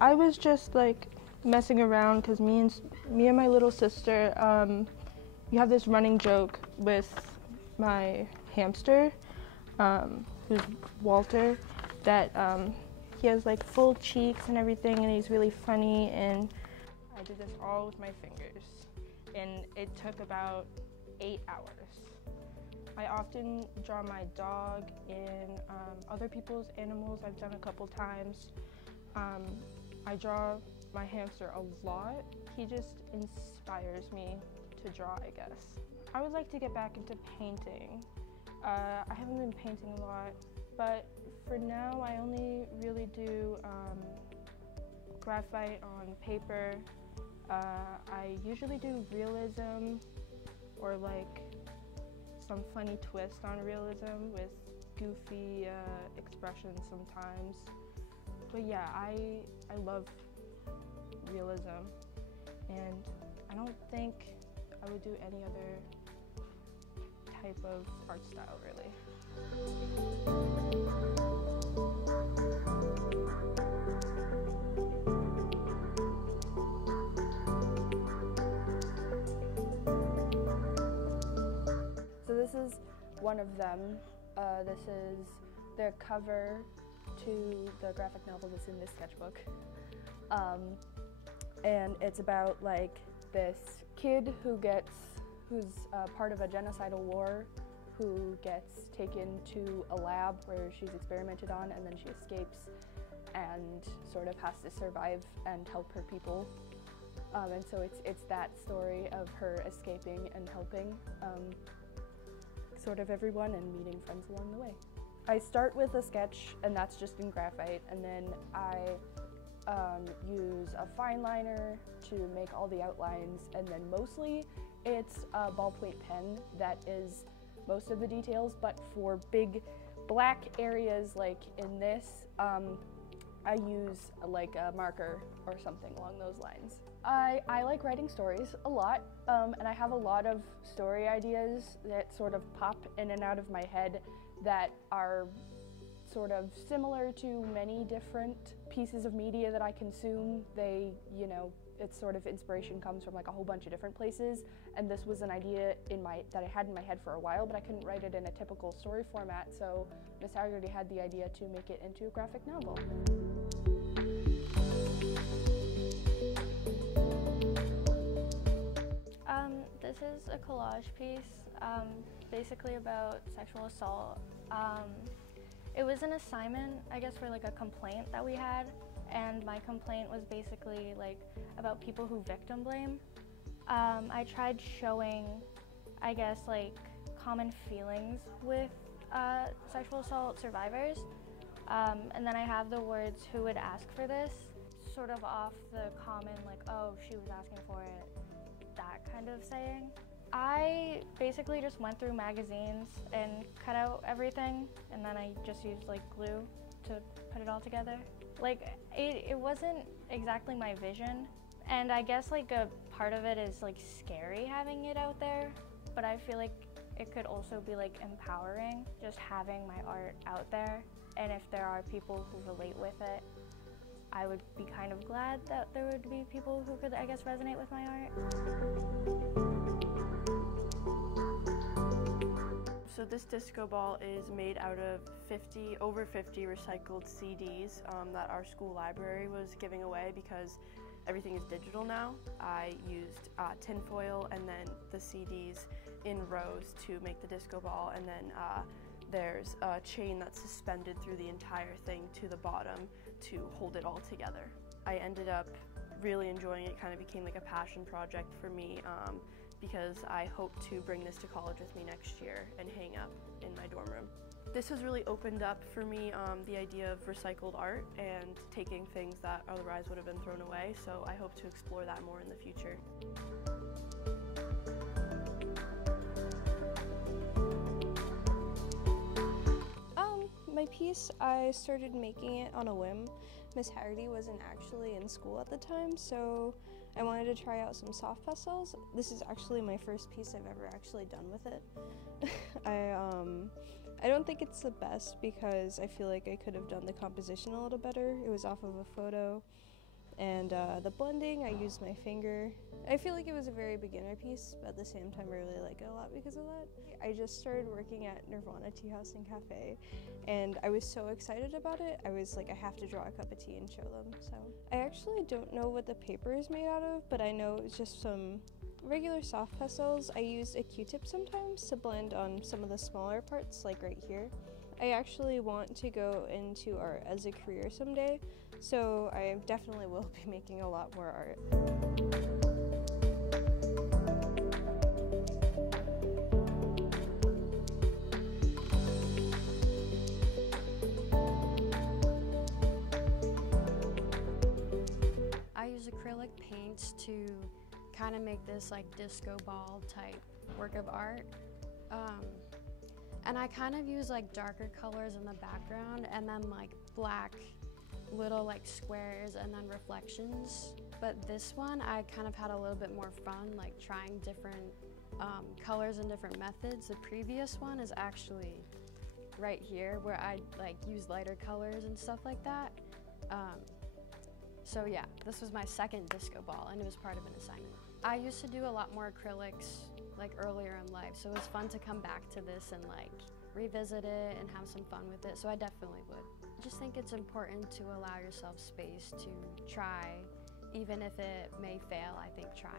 I was just like messing around because me and my little sister, we have this running joke with my hamster, who's Walter, that he has like full cheeks and everything, and he's really funny. And I did this all with my fingers, and it took about 8 hours. I often draw my dog and other people's animals. I've done a couple times. I draw my hamster a lot. He just inspires me to draw, I guess. I would like to get back into painting. I haven't been painting a lot, but for now I only really do graphite on paper. I usually do realism or like some funny twist on realism with goofy expressions sometimes. But yeah, I love realism, and I don't think I would do any other type of art style really. So this is one of them. This is their cover to the graphic novel that's in this sketchbook. And it's about like this kid who's part of a genocidal war, who gets taken to a lab where she's experimented on, and then she escapes and sort of has to survive and help her people. And so it's that story of her escaping and helping sort of everyone and meeting friends along the way. I start with a sketch, and that's just in graphite, and then I use a fine liner to make all the outlines, and then mostly it's a ballpoint pen that is most of the details, but for big black areas like in this, I use like a marker or something along those lines. I like writing stories a lot, and I have a lot of story ideas that sort of pop in and out of my head that are sort of similar to many different pieces of media that I consume. They, you know, it's sort of inspiration comes from like a whole bunch of different places, and this was an idea that I had in my head for a while, but I couldn't write it in a typical story format, so Miss Haggerty had the idea to make it into a graphic novel. This is a collage piece, basically about sexual assault. It was an assignment, I guess, for like a complaint that we had, and my complaint was basically like about people who victim blame. I tried showing, I guess, like common feelings with sexual assault survivors, and then I have the words "who would ask for this," sort of off the common like, oh, she was asking for it, that kind of saying. I basically just went through magazines and cut out everything, and then I just used like glue to put it all together. Like it wasn't exactly my vision, and I guess like a part of it is like scary having it out there, but I feel like it could also be like empowering just having my art out there, and if there are people who relate with it, I would be kind of glad that there would be people who could, I guess, resonate with my art. So this disco ball is made out of over 50 recycled CDs that our school library was giving away because everything is digital now. I used tin foil and then the CDs in rows to make the disco ball, and then there's a chain that's suspended through the entire thing to the bottom to hold it all together. I ended up really enjoying it. Kind of became like a passion project for me because I hope to bring this to college with me next year and hang up in my dorm room. This has really opened up for me the idea of recycled art and taking things that otherwise would have been thrown away, so I hope to explore that more in the future. My piece, I started making it on a whim. Miss Haggerty wasn't actually in school at the time, so I wanted to try out some soft pastels. This is actually my first piece I've ever actually done with it. I don't think it's the best because I feel like I could have done the composition a little better. It was off of a photo, And the blending, I used my finger. I feel like it was a very beginner piece, but at the same time I really like it a lot because of that. I just started working at Nirvana Tea House and Cafe, and I was so excited about it. I was like, I have to draw a cup of tea and show them. So I actually don't know what the paper is made out of, but I know it's just some regular soft pastels. I used a Q-tip sometimes to blend on some of the smaller parts, like right here. I actually want to go into art as a career someday, so I definitely will be making a lot more art. I use acrylic paints to kind of make this like disco ball type work of art. And I kind of use like darker colors in the background and then like black little like squares and then reflections. But this one I kind of had a little bit more fun, like trying different colors and different methods. The previous one is actually right here where I like use lighter colors and stuff like that. So yeah, this was my second disco ball and it was part of an assignment. I used to do a lot more acrylics like earlier in life, so it was fun to come back to this and like revisit it and have some fun with it, so I definitely would. I just think it's important to allow yourself space to try, even if it may fail. I think trying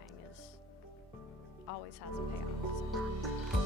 always has a payoff. So.